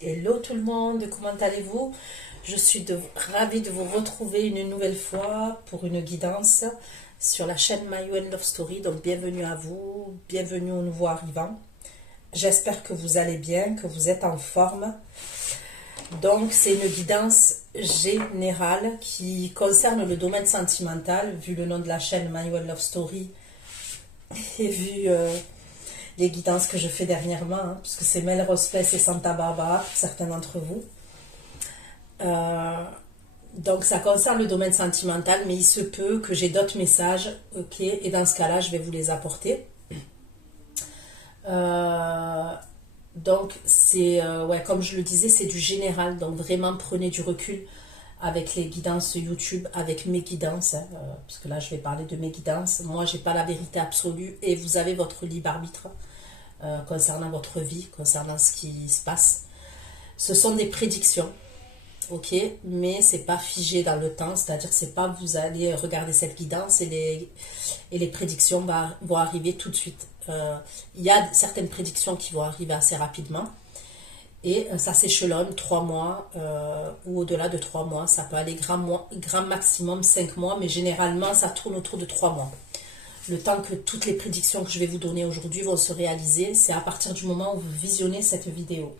Hello tout le monde, comment allez-vous? Je suis ravie de vous retrouver une nouvelle fois pour une guidance sur la chaîne My One Love Story. Donc bienvenue à vous, bienvenue aux nouveaux arrivants. J'espère que vous allez bien, que vous êtes en forme. Donc c'est une guidance générale qui concerne le domaine sentimental, vu le nom de la chaîne My One Love Story et vu les guidances que je fais dernièrement, hein, puisque c'est Melrose Place et Santa Barbara pour certains d'entre vous. Donc ça concerne le domaine sentimental, mais il se peut que j'ai d'autres messages, ok, et dans ce cas-là, je vais vous les apporter. Donc c'est, ouais, comme je le disais, c'est du général, donc vraiment prenez du recul avec les guidances YouTube, avec mes guidances, hein, parce que là je vais parler de mes guidances. Moi, j'ai pas la vérité absolue et vous avez votre libre arbitre concernant votre vie, concernant ce qui se passe. Ce sont des prédictions. Ok, mais c'est pas figé dans le temps, c'est-à-dire c'est pas vous allez regarder cette guidance et les prédictions vont arriver tout de suite. Il y a certaines prédictions qui vont arriver assez rapidement et ça s'échelonne 3 mois ou au-delà de 3 mois. Ça peut aller grand maximum 5 mois, mais généralement ça tourne autour de 3 mois. Le temps que toutes les prédictions que je vais vous donner aujourd'hui vont se réaliser, c'est à partir du moment où vous visionnez cette vidéo.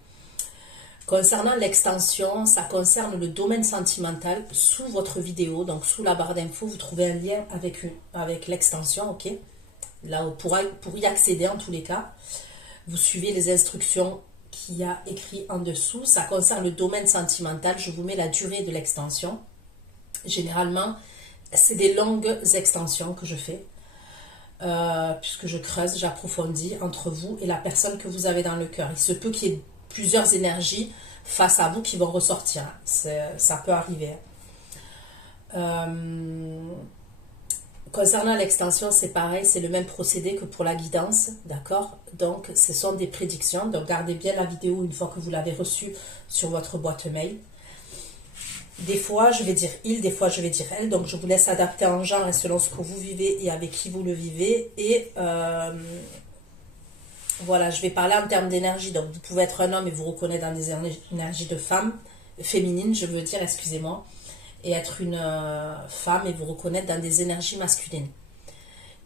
Concernant l'extension, ça concerne le domaine sentimental. Sous votre vidéo, donc sous la barre d'infos, vous trouvez un lien avec l'extension, ok? Là, pour y accéder en tous les cas, vous suivez les instructions qu'il y a écrit en dessous. Ça concerne le domaine sentimental. Je vous mets la durée de l'extension. Généralement, c'est des longues extensions que je fais. Puisque je creuse, j'approfondis entre vous et la personne que vous avez dans le cœur. Il se peut qu'il y ait plusieurs énergies face à vous qui vont ressortir. Ça peut arriver. Concernant l'extension, c'est pareil, c'est le même procédé que pour la guidance, d'accord? Donc, ce sont des prédictions. Donc, gardez bien la vidéo une fois que vous l'avez reçue sur votre boîte mail. Des fois, je vais dire il, des fois, je vais dire elle. Donc, je vous laisse adapter en genre et selon ce que vous vivez et avec qui vous le vivez. Et voilà, je vais parler en termes d'énergie. Donc, vous pouvez être un homme et vous reconnaître dans des énergies de femme, féminine, je veux dire, excusez-moi. Et être une femme et vous reconnaître dans des énergies masculines.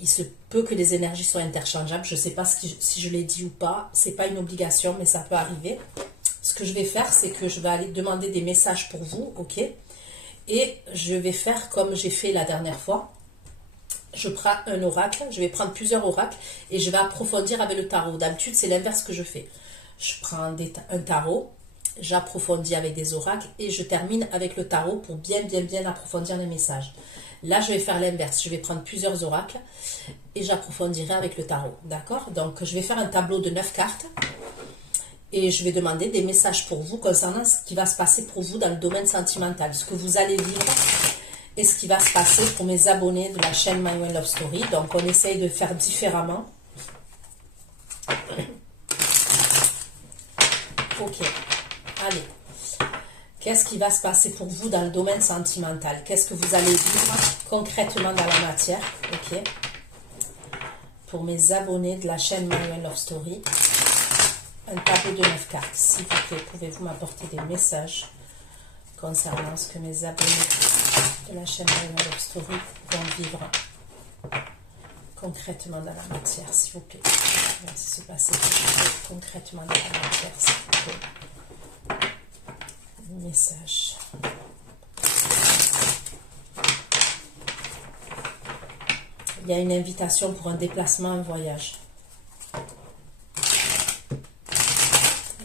Il se peut que les énergies soient interchangeables. Je ne sais pas si je l'ai dit ou pas. Ce n'est pas une obligation, mais ça peut arriver. Ce que je vais faire, c'est que je vais aller demander des messages pour vous, ok? Et je vais faire comme j'ai fait la dernière fois. Je prends un oracle, je vais prendre plusieurs oracles et je vais approfondir avec le tarot. D'habitude, c'est l'inverse que je fais. Je prends un tarot, j'approfondis avec des oracles et je termine avec le tarot pour bien approfondir les messages. Là, je vais faire l'inverse. Je vais prendre plusieurs oracles et j'approfondirai avec le tarot. D'accord? Donc, je vais faire un tableau de 9 cartes et je vais demander des messages pour vous concernant ce qui va se passer pour vous dans le domaine sentimental, ce que vous allez vivre et ce qui va se passer pour mes abonnés de la chaîne My One Love Story. Donc, on essaye de faire différemment. Ok. Allez. Qu'est-ce qui va se passer pour vous dans le domaine sentimental? Qu'est-ce que vous allez vivre concrètement dans la matière? Ok. Pour mes abonnés de la chaîne My One Love Story, un tableau de 9 cartes. S'il vous plaît, pouvez-vous m'apporter des messages concernant ce que mes abonnés de la chaîne My One Love Story vont vivre concrètement dans la matière, s'il vous plaît. Qu'est-ce qui se passe concrètement dans la matière, s'il vous plaît. Message. Il y a une invitation pour un déplacement, un voyage.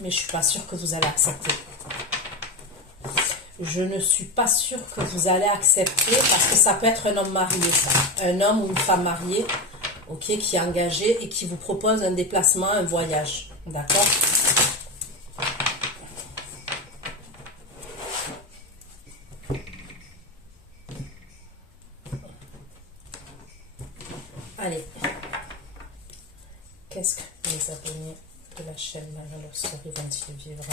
Mais je ne suis pas sûre que vous allez accepter. Je ne suis pas sûre que vous allez accepter parce que ça peut être un homme marié, ça. Un homme ou une femme mariée, ok, qui est engagé et qui vous propose un déplacement, un voyage. D'accord? Allez. Qu'est-ce que les abonnés de la chaîne My One Love Story vont-ils vivre?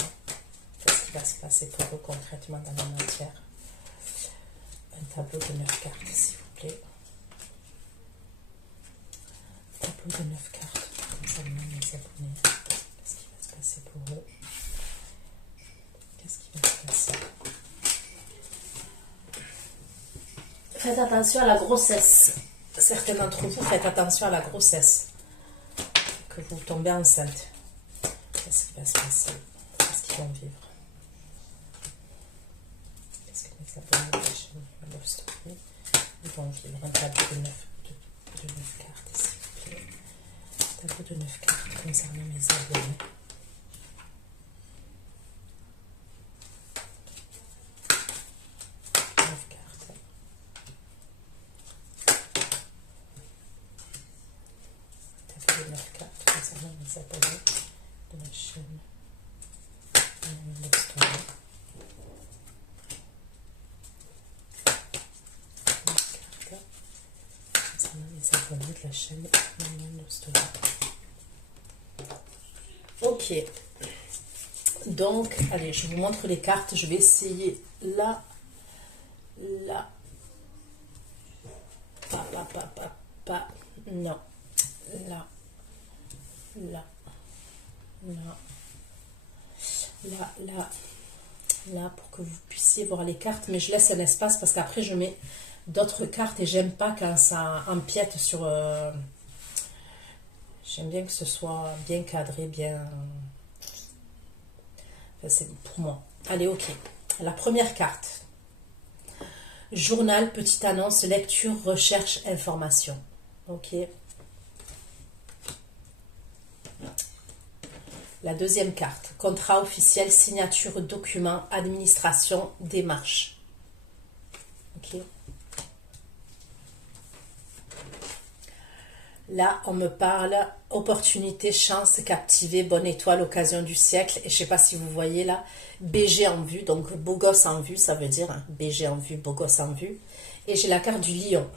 Qu'est-ce qui va se passer pour eux concrètement dans la matière? Un tableau de 9 cartes, s'il vous plaît. Tableau de 9 cartes. Nous allons les abonnés. Qu'est-ce qui va se passer pour eux? Qu'est-ce qui va se passer? Faites attention à la grossesse. Certains d'entre vous, faites attention à la grossesse. Que vous tombez enceinte. Qu'est-ce qui va se passer? Qu'est-ce qu'ils vont vivre? Qu'est-ce que les abonnés de la chaîne Love Story ils vont vivre? Un tableau de 9 cartes, s'il vous plaît. Un tableau de 9 cartes concernant mes abonnés. Les abonnés de la chaîne Love Story. Les abonnés de la chaîne Love Story. Ok. Donc, allez, je vous montre les cartes. Je vais essayer là. Non. Là, pour que vous puissiez voir les cartes, mais je laisse un espace parce qu'après je mets d'autres cartes et j'aime pas quand ça empiète sur... J'aime bien que ce soit bien cadré, bien... Enfin, c'est pour moi. Allez, ok. La première carte. Journal, petite annonce, lecture, recherche, information. Ok. La deuxième carte, contrat officiel, signature, document, administration, démarche. Ok. Là, on me parle opportunité, chance, captivé, bonne étoile, occasion du siècle. Et je ne sais pas si vous voyez là, BG en vue, donc beau gosse en vue, ça veut dire hein, BG en vue, beau gosse en vue. Et j'ai la carte du lion.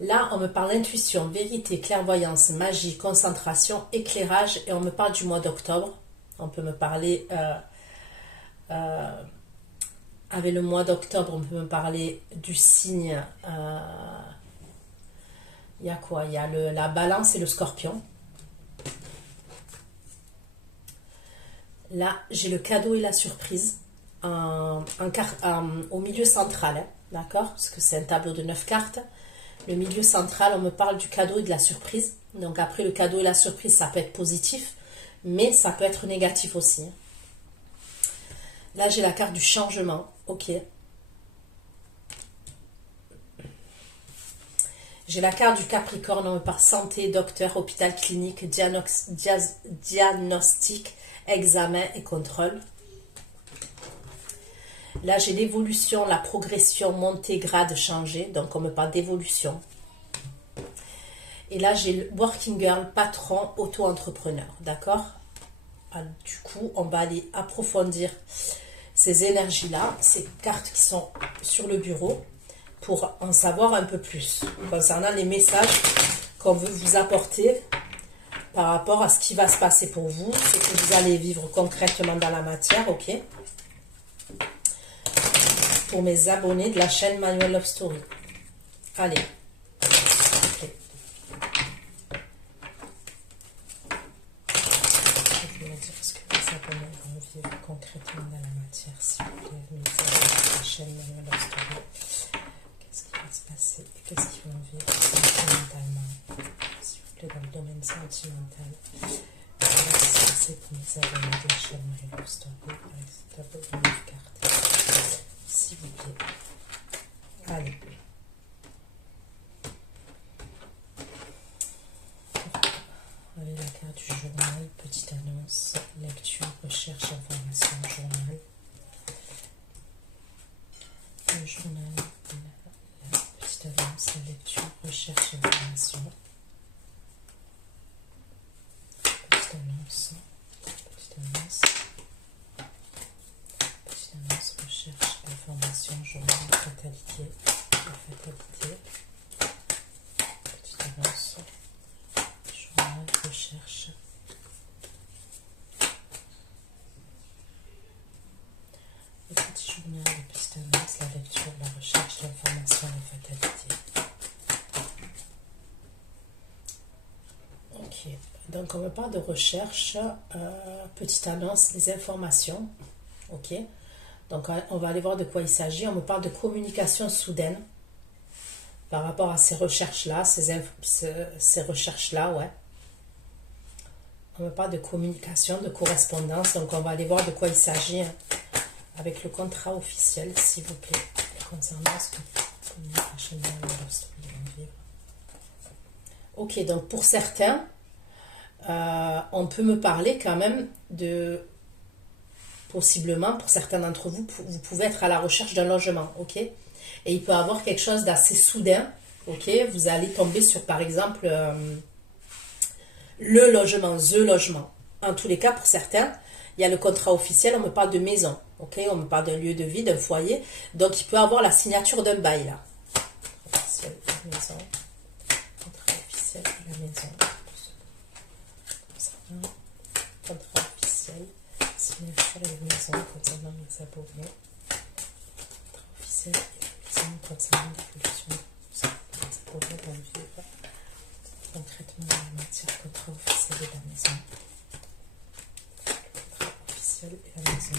Là, on me parle d'intuition, vérité, clairvoyance, magie, concentration, éclairage. Et on me parle du mois d'octobre. On peut me parler... avec le mois d'octobre, on peut me parler du signe... il y a quoi? Il y a la balance et le scorpion. Là, j'ai le cadeau et la surprise au milieu central. Hein, d'accord? Parce que c'est un tableau de 9 cartes. Le milieu central, on me parle du cadeau et de la surprise. Donc après, le cadeau et la surprise, ça peut être positif, mais ça peut être négatif aussi. Là, j'ai la carte du changement. Ok. J'ai la carte du Capricorne, on me parle santé, docteur, hôpital, clinique, diagnostic, examen et contrôle. Là, j'ai l'évolution, la progression, montée, grade, changer. Donc, on me parle d'évolution. Et là, j'ai le working girl, patron, auto-entrepreneur. D'accord? Du coup, on va aller approfondir ces énergies-là, ces cartes qui sont sur le bureau, pour en savoir un peu plus concernant les messages qu'on veut vous apporter par rapport à ce qui va se passer pour vous, ce que vous allez vivre concrètement dans la matière, ok? Pour mes abonnés de la chaîne Manuel Love Story. Allez. Okay. Je vais me dire ce que les abonnés vont vivre concrètement dans la matière, s'il vous plaît, mes abonnés de la chaîne Manuel Love Story. Qu'est-ce qui va se passer et qu'est-ce qu'ils vont vivre sentimentalement, s'il vous plaît, dans le domaine sentimental. Qu'est-ce qui va se passer pour mes abonnés de la chaîne Manuel Love Story avec ce tableau de 9 cartes. S'il vous plaît. Allez. Allez, la carte du journal, petite annonce, lecture, recherche, information, journal. Le journal, la petite annonce, la lecture, recherche, information. Petite annonce, recherche, information, journal, fatalité, petite annonce, journal, recherche, le petit journal, la petite annonce, la lecture, la recherche, l'information, la fatalité. Ok, donc Donc on me parle de recherche, petite annonce, des informations. Ok. Donc on va aller voir de quoi il s'agit. On me parle de communication soudaine par rapport à ces recherches-là, ces recherches-là, ouais. On me parle de communication, de correspondance. Donc on va aller voir de quoi il s'agit hein, avec le contrat officiel, s'il vous plaît, concernant ce communication. Ok, donc pour certains, on peut me parler quand même de, possiblement, pour certains d'entre vous, vous pouvez être à la recherche d'un logement, ok? Et il peut y avoir quelque chose d'assez soudain, ok? Vous allez tomber sur, par exemple, le logement, the logement. En tous les cas, pour certains, il y a le contrat officiel, on me parle de maison, ok? On me parle d'un lieu de vie, d'un foyer. Donc, il peut y avoir la signature d'un bail, là. Officiel, maison. Contrat officiel, la maison. Contrat officiel, signature de maison concernant les abonnés. Contrat officiel et la maison concernant l'évolution des abonnés dans le vivre. Concrètement, en matière contrat officiel et la maison. Contrat officiel et la maison.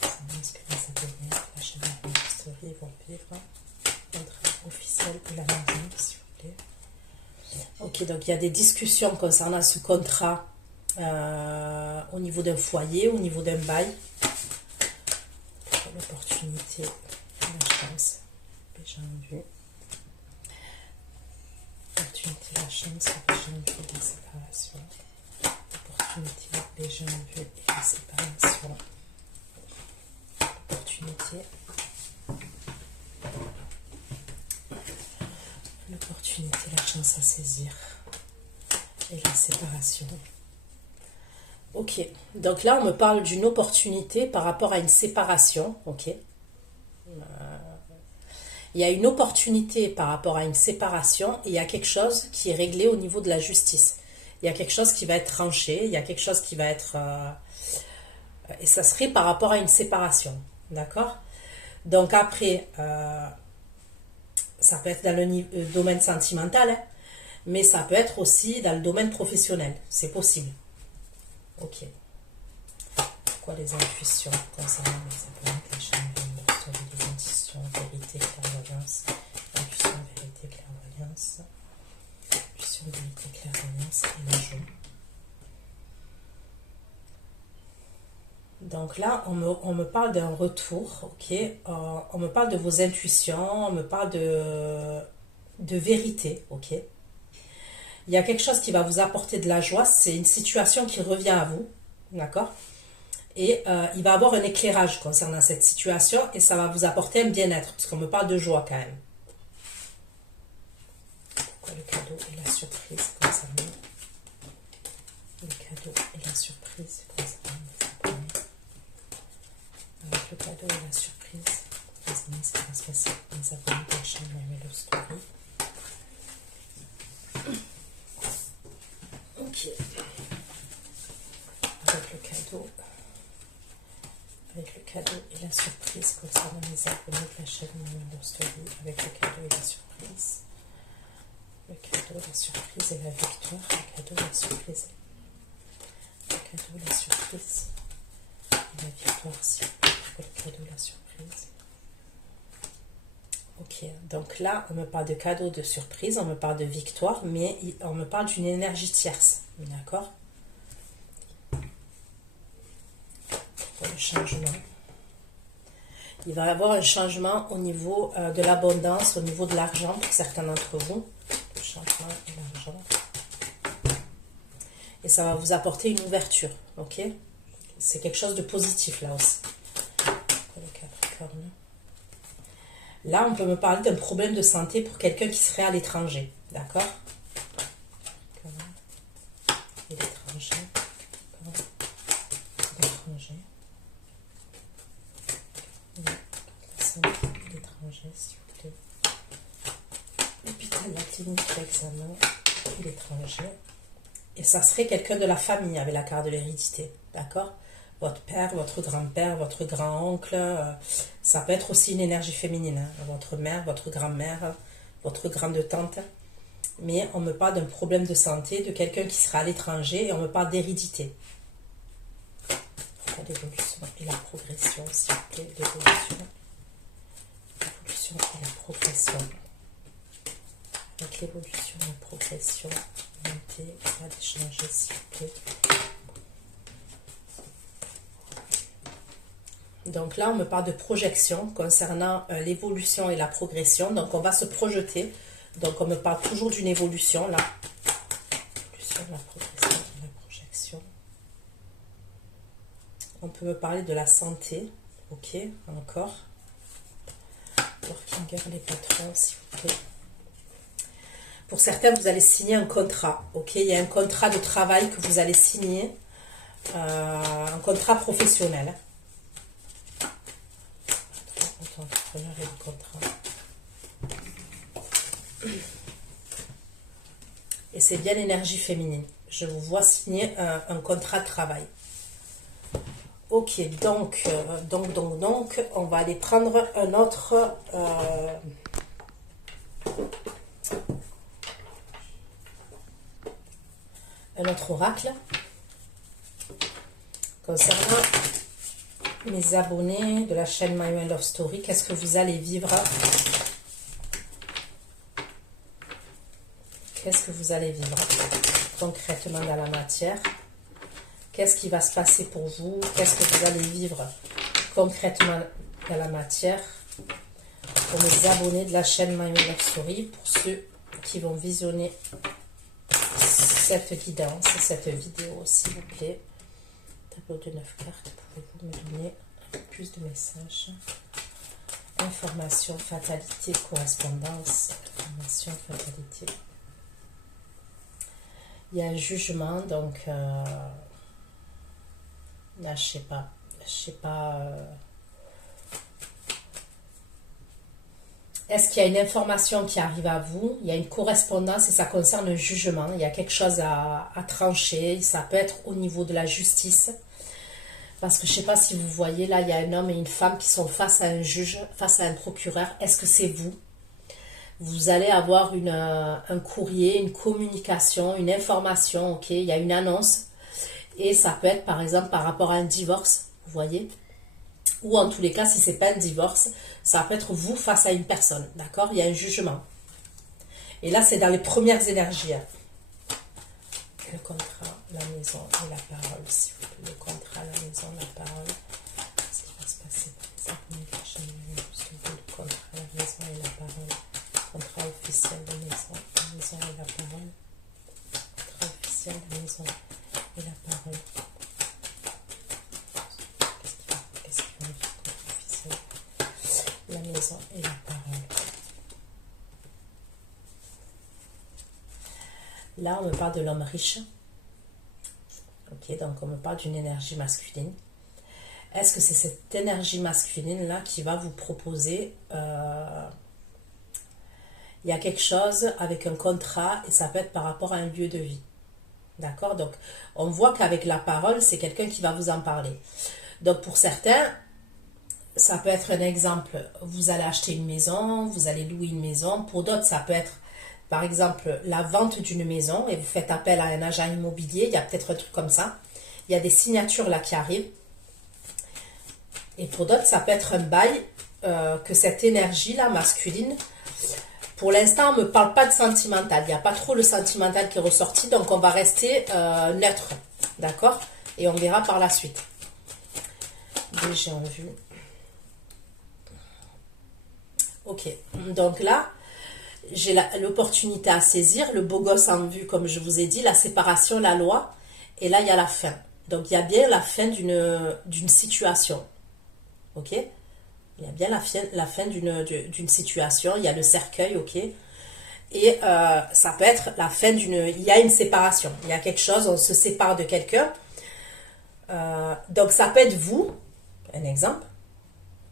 Concernant ce que les abonnés, la chaîne d'enregistrerie vont vivre. Contrat officiel et la maison, s'il vous plaît. Ok, donc il y a des discussions concernant ce contrat au niveau d'un foyer, au niveau d'un bail. L'opportunité, la chance, déjà vu. L'opportunité, la chance, déjà vu, la séparation. L'opportunité, déjà vu et la séparation. L'opportunité. L'opportunité, la chance à saisir et la séparation. Ok, donc là on me parle d'une opportunité par rapport à une séparation, ok. Il y a une opportunité par rapport à une séparation et il y a quelque chose qui est réglé au niveau de la justice. Il y a quelque chose qui va être tranché, il y a quelque chose qui va être... et ça serait par rapport à une séparation, d'accord. Donc après... ça peut être dans le domaine sentimental, hein, mais ça peut être aussi dans le domaine professionnel. C'est possible. Ok. Pourquoi les intuitions concernant les abonnés, les chaînes de les intuitions, vérité, clairvoyance, intuition, vérité, clairvoyance, intuition, vérité, clairvoyance et le jeu. Donc là, on me parle d'un retour, ok. On me parle de vos intuitions, on me parle de vérité, ok. Il y a quelque chose qui va vous apporter de la joie, c'est une situation qui revient à vous, d'accord. Et il va y avoir un éclairage concernant cette situation et ça va vous apporter un bien-être, parce qu'on me parle de joie quand même. Pourquoi le cadeau et la surprise concernant le cadeau et la surprise concernant les abonnés. Avec le cadeau et la surprise, concernant ce qui va se passer les abonnés de la chaîne Mymellow Story. Ok. Avec le cadeau et la surprise concernant les abonnés de la chaîne Mymellow Story, avec le cadeau et la surprise. Le cadeau, la surprise et la victoire. Le cadeau, la surprise. Le cadeau, la surprise. Et la victoire, s'il vous plaît. Le cadeau, la surprise. Ok, donc là, on me parle de cadeau, de surprise, on me parle de victoire, mais on me parle d'une énergie tierce. D'accord? Pour le changement. Il va y avoir un changement au niveau de l'abondance, au niveau de l'argent pour certains d'entre vous. Le changement et l'argent. Et ça va vous apporter une ouverture, ok? C'est quelque chose de positif là aussi. Pour le Capricorne. Là, on peut me parler d'un problème de santé pour quelqu'un qui serait à l'étranger, d'accord? Et l'étranger. L'étranger. L'étranger, s'il vous plaît. L'hôpital, la clinique, l'examen et l'étranger. Et ça serait quelqu'un de la famille avec la carte de l'hérédité, d'accord? Votre père, votre grand-père, votre grand-oncle, ça peut être aussi une énergie féminine, hein? Votre mère, votre grand-mère, votre grande-tante. mais on me parle d'un problème de santé, de quelqu'un qui sera à l'étranger, et on me parle d'hérédité. L'évolution et la progression, s'il vous plaît, l'évolution et la progression. Avec l'évolution et la progression, montez, on va changer, s'il vous plaît. Donc là, on me parle de projection concernant l'évolution et la progression. Donc, on va se projeter. Donc, on me parle toujours d'une évolution, là. L'évolution, la progression et la projection. On peut me parler de la santé. Ok, encore. Working girl, les patrons, s'il vous plaît. Pour certains, vous allez signer un contrat. Ok, il y a un contrat de travail que vous allez signer. Un contrat professionnel. Entrepreneur et le contrat. Et c'est bien l'énergie féminine. Je vous vois signer un contrat de travail. Ok, donc, on va aller prendre un autre oracle concernant mes abonnés de la chaîne My Way Love Story. Qu'est-ce que vous allez vivre? Qu'est-ce que vous allez vivre concrètement dans la matière? Qu'est-ce qui va se passer pour vous? Qu'est-ce que vous allez vivre concrètement dans la matière? Pour mes abonnés de la chaîne My Way Love Story, pour ceux qui vont visionner cette guidance, cette vidéo, s'il vous plaît. Tableau de 9 cartes, pouvez-vous me donner un peu plus de messages? Information, fatalité, correspondance. Information, fatalité. Il y a un jugement, donc là, je sais pas. Est-ce qu'il y a une information qui arrive à vous? Il y a une correspondance et ça concerne un jugement. Il y a quelque chose à trancher. Ça peut être au niveau de la justice. Parce que je ne sais pas si vous voyez, là, il y a un homme et une femme qui sont face à un juge, face à un procureur. Est-ce que c'est vous? Vous allez avoir un courrier, une communication, une information, ok? Il y a une annonce. Et ça peut être, par exemple, par rapport à un divorce, vous voyez? Ou en tous les cas, si ce n'est pas un divorce, ça peut être vous face à une personne, d'accord? Il y a un jugement. Et là, c'est dans les premières énergies. Le contrat, la maison et la parole, s'il vous plaît. Le contrat, la maison, la parole. Qu'est-ce qui va se passer pour les abonnés de la chaîne? Le contrat, la maison et la parole. Contrat officiel de maison, la maison et la parole. Contrat officiel de maison et la parole. Qu'est-ce qui va être contrat officiel? La maison et la parole. Là, on me parle de l'homme riche. Ok, donc on me parle d'une énergie masculine. Est-ce que c'est cette énergie masculine-là qui va vous proposer... il y a quelque chose avec un contrat et ça peut être par rapport à un lieu de vie. D'accord? Donc, on voit qu'avec la parole, c'est quelqu'un qui va vous en parler. Donc, pour certains, ça peut être un exemple. Vous allez acheter une maison, vous allez louer une maison. Pour d'autres, ça peut être, par exemple, la vente d'une maison et vous faites appel à un agent immobilier. Il y a peut-être un truc comme ça. Il y a des signatures là qui arrivent. Et pour d'autres, ça peut être un bail que cette énergie-là, masculine, pour l'instant, on ne me parle pas de sentimental. Il n'y a pas trop le sentimental qui est ressorti. Donc, on va rester neutre. D'accord? Et on verra par la suite. Déjà en vue. Ok. Donc là, j'ai l'opportunité à saisir. Le beau gosse en vue, comme je vous ai dit. La séparation, la loi. Et là, il y a la fin. Donc, il y a bien la fin d'une situation. Ok? Il y a bien la fin d'une situation. Il y a le cercueil, ok? Et ça peut être la fin d'une... Il y a une séparation. Il y a quelque chose, on se sépare de quelqu'un. Donc, ça peut être vous, un exemple.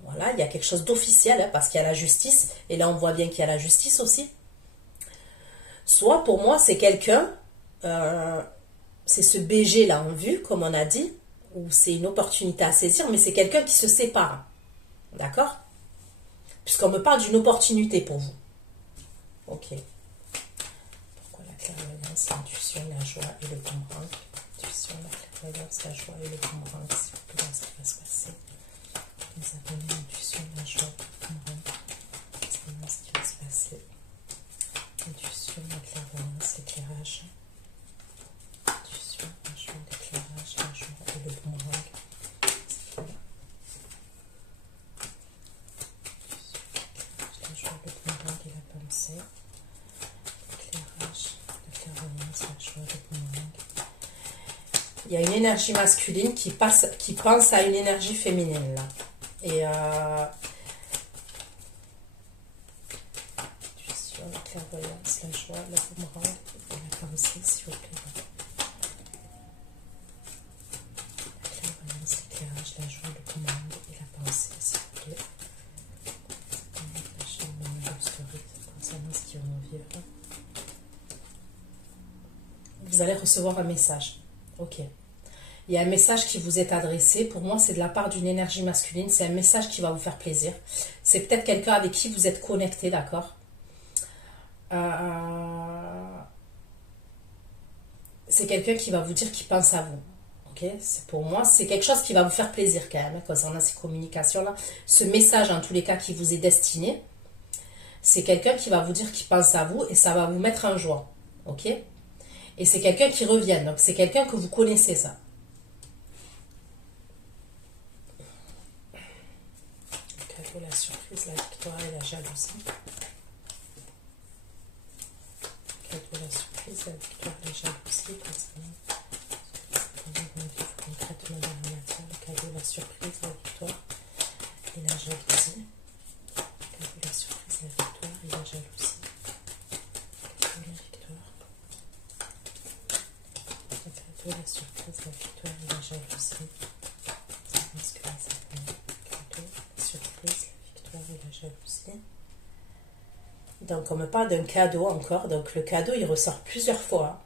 Voilà, il y a quelque chose d'officiel, hein, parce qu'il y a la justice. Et là, on voit bien qu'il y a la justice aussi. Soit, pour moi, c'est quelqu'un... c'est ce BG là en vue, comme on a dit. Ou c'est une opportunité à saisir, mais c'est quelqu'un qui se sépare. D'accord? Puisqu'on me parle d'une opportunité pour vous. Ok. clairvoyance, l'intuition, la joie et le boomerang. L'intuition, la clairvoyance, la joie et le boomerang, s'il vous plaît, ce qui va se passer. Les abonnés, l'intuition, la joie, le boomerang, c'est ce qui va se passer. L'intuition, la clairvoyance, l'éclairage. L'intuition, la joie, l'éclairage, la joie et le boomerang. La joie, le boomerang et la pensée. L'éclairage, la clairvoyance, la joie, le boomerang. Il y a une énergie masculine qui pense à une énergie féminine là. Et l'intuition, la clairvoyance, la joie, le boomerang et la pensée, s'il vous plaît. La clairvoyance, l'éclairage, la joie, le boomerang et la pensée, s'il vous plaît. La chaîne de Love Story, concernant ce qu'ils vont vivre. Vous allez recevoir un message. Ok. Il y a un message qui vous est adressé. Pour moi, c'est de la part d'une énergie masculine. C'est un message qui va vous faire plaisir. C'est peut-être quelqu'un avec qui vous êtes connecté, d'accord? C'est quelqu'un qui va vous dire qu'il pense à vous. Ok? Pour moi, c'est quelque chose qui va vous faire plaisir quand même, concernant ces communications-là. Ce message, en tous les cas, qui vous est destiné, c'est quelqu'un qui va vous dire qu'il pense à vous et ça va vous mettre en joie. Ok? Et c'est quelqu'un qui revient. Donc, c'est quelqu'un que vous connaissez, ça. La surprise, la victoire et la jalousie. Cadeau, la surprise, la victoire et la jalousie. Concrètement dans la matière, le cadeau, la surprise, la victoire et la jalousie. Cadeau, la surprise, la victoire et la jalousie. Cadeau, la victoire. Le cadeau, la surprise, la victoire et la jalousie. C'est ce que ça s'appelle. Cadeau, la surprise, la victoire et la jalousie. Donc on me parle d'un cadeau encore. Donc le cadeau il ressort plusieurs fois.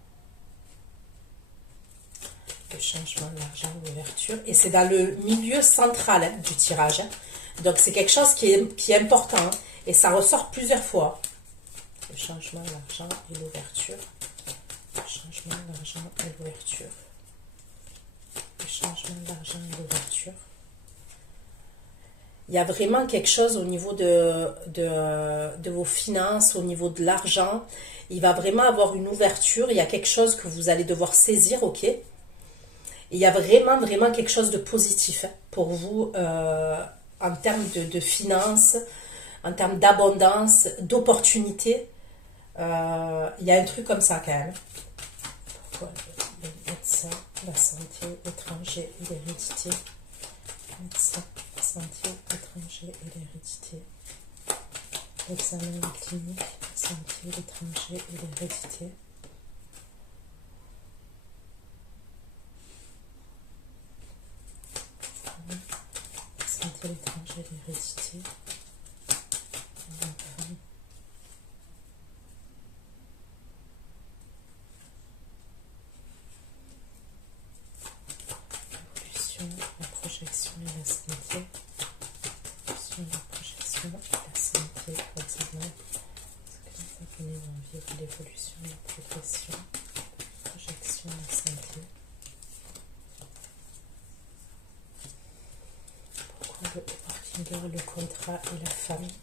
Le changement de l'argent, l'ouverture. Et c'est dans le milieu central du tirage. Donc c'est quelque chose qui est important. Et ça ressort plusieurs fois. Le changement de l'argent et l'ouverture. Le changement de l'argent et l'ouverture. Le changement de l'argent et l'ouverture. Il y a vraiment quelque chose au niveau de vos finances, au niveau de l'argent. Il va vraiment avoir une ouverture. Il y a quelque chose que vous allez devoir saisir, ok? Et il y a vraiment, vraiment quelque chose de positif pour vous en termes de finances, en termes d'abondance, d'opportunités. Il y a un truc comme ça quand même. Pourquoi le médecin, la santé, l'étranger et l'hérédité? Médecin, santé, l'étranger et l'hérédité. L'examen clinique, santé, l'étranger et l'hérédité. Santé, l'étranger et l'hérédité. La projection et la santé. Sur la projection et la santé, concernant ce que les abonnés vont vivre, l'évolution et la progression. Projection et la santé. Pourquoi le working, le contrat et la famille?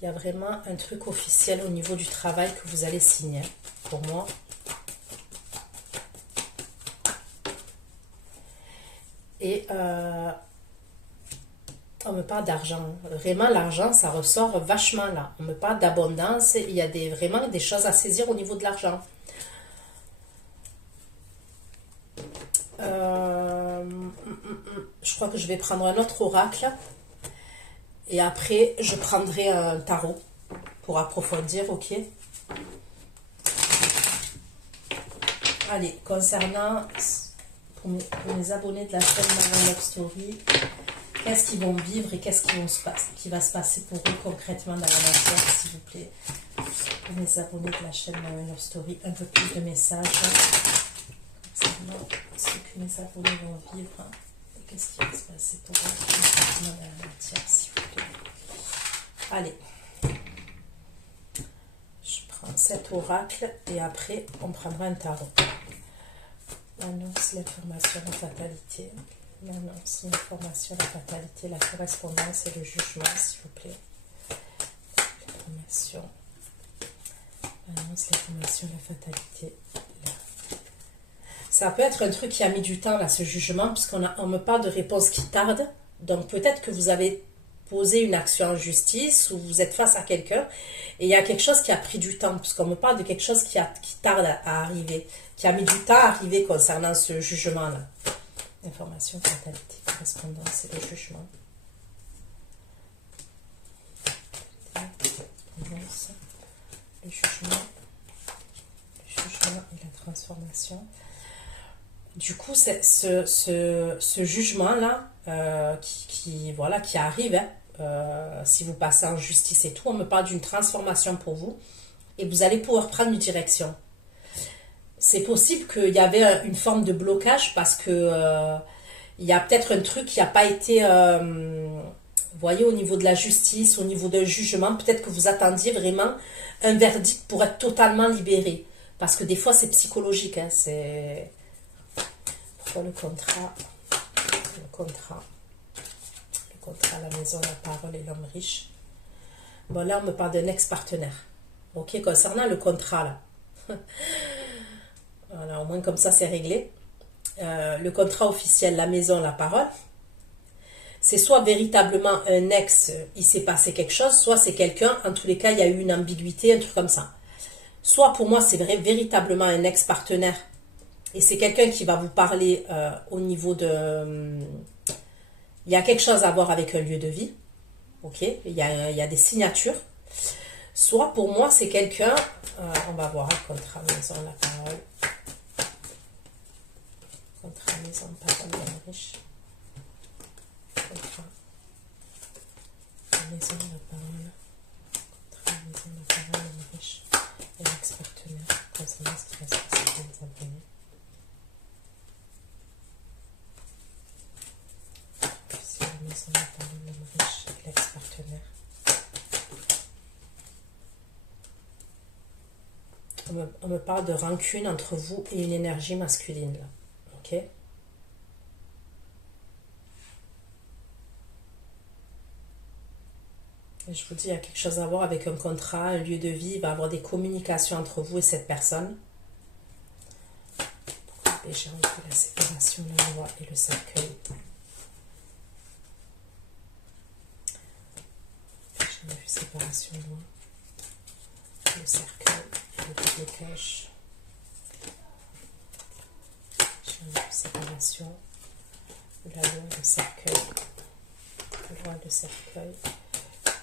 Il y a vraiment un truc officiel au niveau du travail que vous allez signer, pour moi. Et on me parle d'argent. Vraiment, l'argent, ça ressort vachement là. On me parle d'abondance. Il y a vraiment des choses à saisir au niveau de l'argent. Je crois que je vais prendre un autre oracle. Et après, je prendrai un tarot pour approfondir, ok? Allez, concernant... Pour mes abonnés de la chaîne Marion Love Story, qu'est-ce qu'ils vont vivre et qu'est-ce qui va se passer pour eux concrètement dans la matière, s'il vous plaît. Pour mes abonnés de la chaîne Marion Love Story, un peu plus de messages concernant ce que mes abonnés vont vivre et qu'est-ce qui va se passer pour eux concrètement dans la matière, s'il vous plaît. Allez, je prends cet oracle et après on prendra un tarot. L'annonce, l'information, la fatalité. L'annonce, l'information, la fatalité, la correspondance et le jugement, s'il vous plaît. L'information, l'annonce, l'information, la fatalité. Là. Ça peut être un truc qui a mis du temps, là, ce jugement, puisqu'on me parle de réponse qui tarde. Donc peut-être que vous avez posé une action en justice ou vous êtes face à quelqu'un et il y a quelque chose qui a pris du temps, puisqu'on me parle de quelque chose qui tarde à arriver, qui a mis du temps à arriver concernant ce jugement-là. Information, fatalité, correspondance et le jugement. Le jugement et la transformation. Du coup, c'est ce jugement-là qui arrive, hein, si vous passez en justice et tout, on me parle d'une transformation pour vous et vous allez pouvoir prendre une direction. C'est possible qu'il y avait une forme de blocage parce que il y a peut-être un truc qui n'a pas été, vous voyez, au niveau de la justice, au niveau d'un jugement, peut-être que vous attendiez vraiment un verdict pour être totalement libéré. Parce que des fois, c'est psychologique, hein, c'est... Pourquoi le contrat, la maison, la parole et l'homme riche. Bon, là, on me parle d'un ex-partenaire. Ok, concernant le contrat, là. Voilà, au moins comme ça, c'est réglé. Le contrat officiel, la maison, la parole. C'est soit véritablement un ex, il s'est passé quelque chose, soit c'est quelqu'un, en tous les cas, il y a eu une ambiguïté, un truc comme ça. Soit pour moi, c'est véritablement un ex-partenaire. Et c'est quelqu'un qui va vous parler au niveau de... il y a quelque chose à voir avec un lieu de vie. Ok, il y a des signatures. Soit pour moi, c'est quelqu'un... on va voir, contrat, maison, la parole. Contrat, maison, parole, l'homme riche. Contrat, maison, la parole. Contrat, maison, la parole, l'homme riche. Et l'ex-partenaire. Concernant ce qui va se passer dans les abonnés. Maison, la parole, l'homme riche, l'ex-partenaire. On me parle de rancune entre vous et une énergie masculine, là. Ok? Et je vous dis, il y a quelque chose à voir avec un contrat, un lieu de vie. Il va y avoir des communications entre vous et cette personne. Déjà, on fait la séparation, la loi et le cercueil. J'ai vu séparation, loi, le cercueil et le déblocage. J'ai vu séparation, la loi, le cercueil, la loi, le cercueil,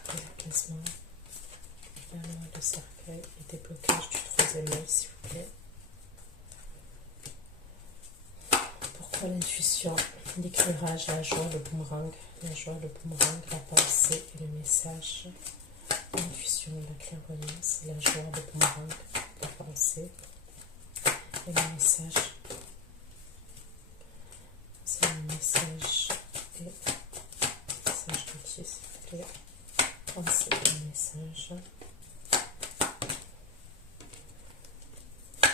et l'apaisement, la loi, le cercueil et déblocage du troisième œil, s'il vous plaît. Pourquoi l'intuition, l'éclairage, la joie, le boomerang, la pensée et le message, l'intuition, la clairvoyance, la joie, le boomerang, la pensée et le message. C'est le message et le message de qui, s'il vous plaît. Pensée et le message.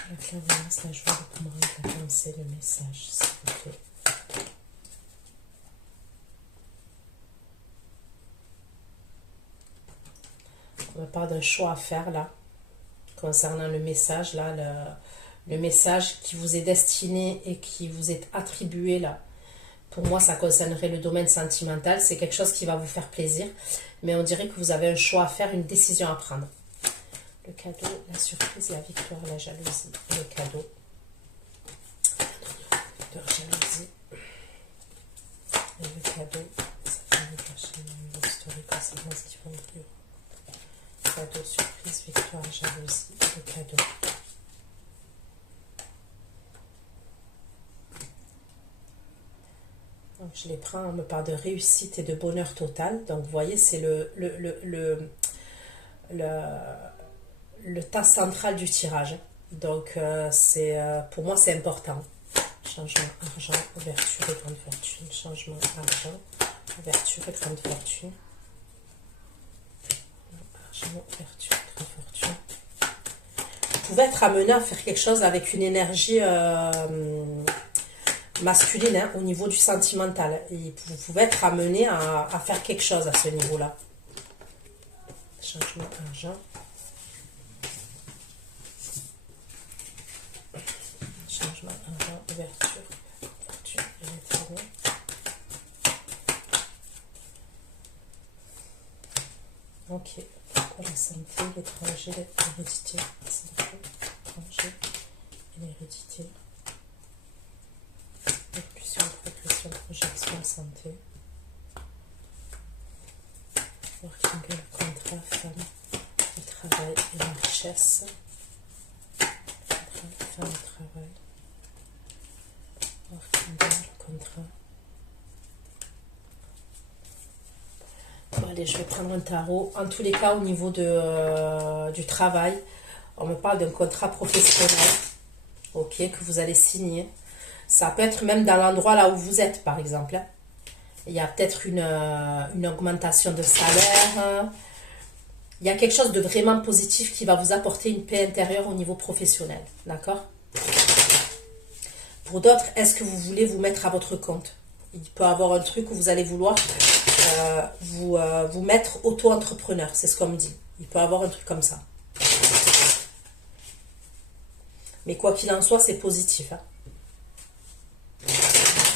La clairvoyance, la joie, le boomerang, la pensée, le message, s'il vous plaît. On me parle d'un choix à faire là, concernant le message là, le message qui vous est destiné et qui vous est attribué là. Pour moi, ça concernerait le domaine sentimental. C'est quelque chose qui va vous faire plaisir, mais on dirait que vous avez un choix à faire, une décision à prendre. Le cadeau, la surprise, la victoire, la jalousie. Le cadeau. La jalousie. Et le cadeau, ça fait une chaîne historique concernant ce qui va ouvrir. Cadeau, surprise, victoire, jalousie. Le cadeau. Donc, je les prends, on me parle de réussite et de bonheur total. Donc, vous voyez, c'est le tas central du tirage. Donc, pour moi, c'est important. Changement, argent, ouverture et grande fortune. Changement, argent, ouverture et grande fortune. Argent, ouverture, grande fortune. pouvez être amené à faire quelque chose avec une énergie masculine, hein, au niveau du sentimental. Et vous pouvez être amené à faire quelque chose à ce niveau-là. Changement argent. Changement argent, ouverture, électronique. Ok. Pourquoi la santé, l'étranger, l'hérédité, l'étranger et l'hérédité. Impulsion, progression, projection, santé. Working, contrat, femme, le travail et la richesse. Contrat, femme, le travail. Working, contrat. Bon, allez, je vais prendre un tarot. En tous les cas, au niveau du travail, on me parle d'un contrat professionnel, ok, que vous allez signer. Ça peut être même dans l'endroit là où vous êtes, par exemple. Il y a peut-être une augmentation de salaire. Il y a quelque chose de vraiment positif qui va vous apporter une paix intérieure au niveau professionnel. D'accord? Pour d'autres, est-ce que vous voulez vous mettre à votre compte? Il peut y avoir un truc où vous allez vouloir vous mettre auto-entrepreneur. C'est ce qu'on me dit. Il peut y avoir un truc comme ça. Mais quoi qu'il en soit, c'est positif. Hein.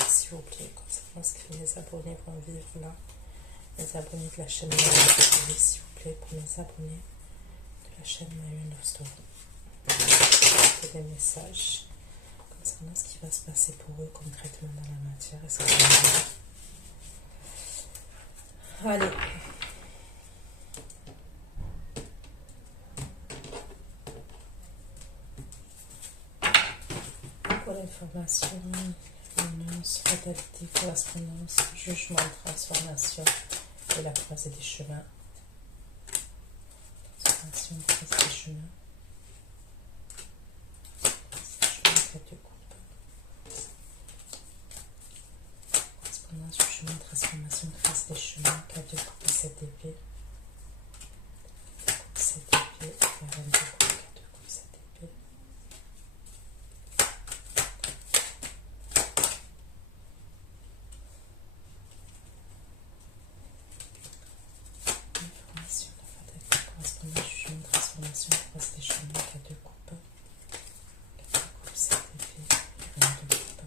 S'il vous plaît, concernant ce que les abonnés vont vivre là. Les abonnés de la chaîne s'il vous plaît, pour les abonnés de la chaîne Mayu Love Story. Des messages concernant ce qui va se passer pour eux concrètement dans la matière. Est-ce que allez. Pour l'information, annonce, fatalité, correspondance, jugement, transformation et la croisée des chemins. Transformation, croisée des chemins. Correspondance, jugement, transformation, croisée des chemins, 4 de coupe, 7 d'épée. 7 d'épée, 42 coupe, 4 de coupe, 7 d'épée. Information, la fatalité, correspondance, jugement, transformation, croisée des chemins, 4 de coupe. 4 de coupe, 7 d'épée, 22 coupe.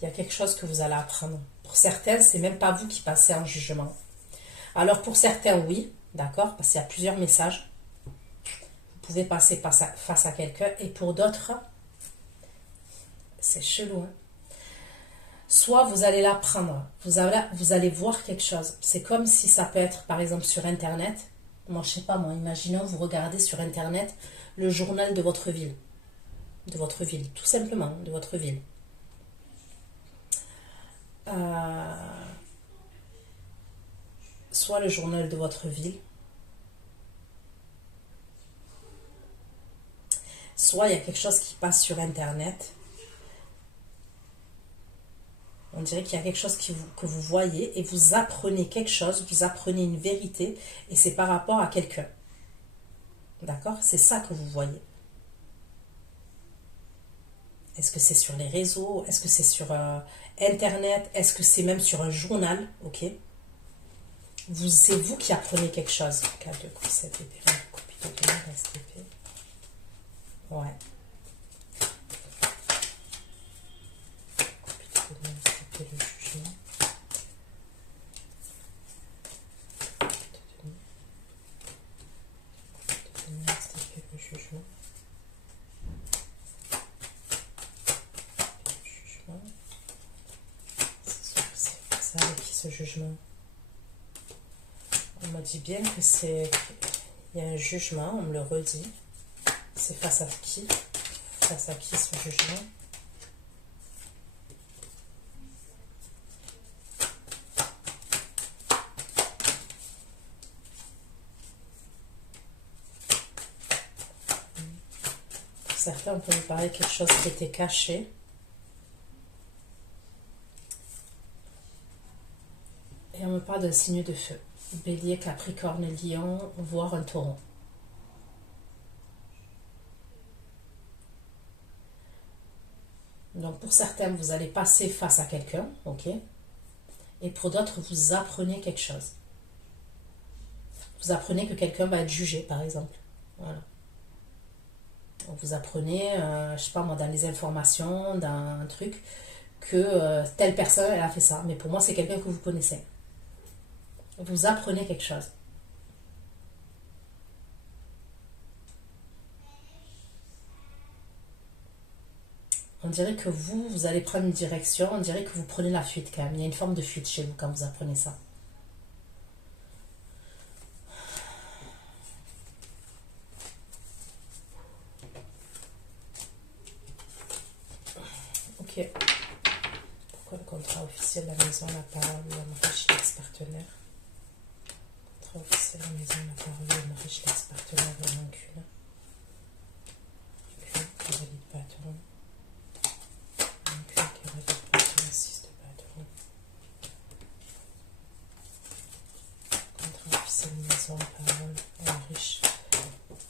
Il y a quelque chose que vous allez apprendre. Pour certains, c'est même pas vous qui passez en jugement. Alors pour certains, oui, d'accord, parce qu'il y a plusieurs messages. Vous pouvez passer face à quelqu'un. Et pour d'autres, c'est chelou. Hein? Soit vous allez l'apprendre, vous allez voir quelque chose. C'est comme si ça peut être, par exemple, sur Internet. Moi, je sais pas, moi, imaginons, vous regardez sur Internet le journal de votre ville. De votre ville, tout simplement, de votre ville. Soit le journal de votre ville, soit il y a quelque chose qui passe sur Internet. On dirait qu'il y a quelque chose que vous voyez et vous apprenez quelque chose, vous apprenez une vérité et c'est par rapport à quelqu'un. D'accord? C'est ça que vous voyez. Est-ce que c'est sur les réseaux? Est-ce que c'est sur Internet? Est-ce que c'est même sur un journal? Ok. C'est vous qui apprenez quelque chose. 4 de coups, 7 épée, 1 de coupe, de demi, reste épée. Ouais. Coupe de demi, reste épée, le jugement. Coupe de demi. Coupe de demi, reste épée, le jugement. C'est ça avec qui ce jugement? On m'a dit bien que c'est... Il y a un jugement, on me le redit. C'est face à qui? Face à qui ce jugement? certains, on peut me parler de quelque chose qui était caché. Et on me parle d'un signe de feu. Bélier, Capricorne, Lion, voire un taureau. Donc pour certains, vous allez passer face à quelqu'un, ok? Et pour d'autres, vous apprenez quelque chose. Vous apprenez que quelqu'un va être jugé, par exemple. Voilà. Donc vous apprenez, je sais pas moi, dans les informations, dans un truc, que telle personne, elle a fait ça. Mais pour moi, c'est quelqu'un que vous connaissez. Vous apprenez quelque chose. On dirait que vous allez prendre une direction, on dirait que vous prenez la fuite quand même. Il y a une forme de fuite chez vous quand vous apprenez ça. Ok. Pourquoi le contrat officiel, la maison, la parole, l'homme riche, l'ex-partenaire? Contrat officiel, la maison, la parole, l'homme riche, l'ex-partenaire, l'homme incul. Qui valide patron. Incul qui valide patron, 6 de patron. Contrat officiel, maison, parole, l'homme riche.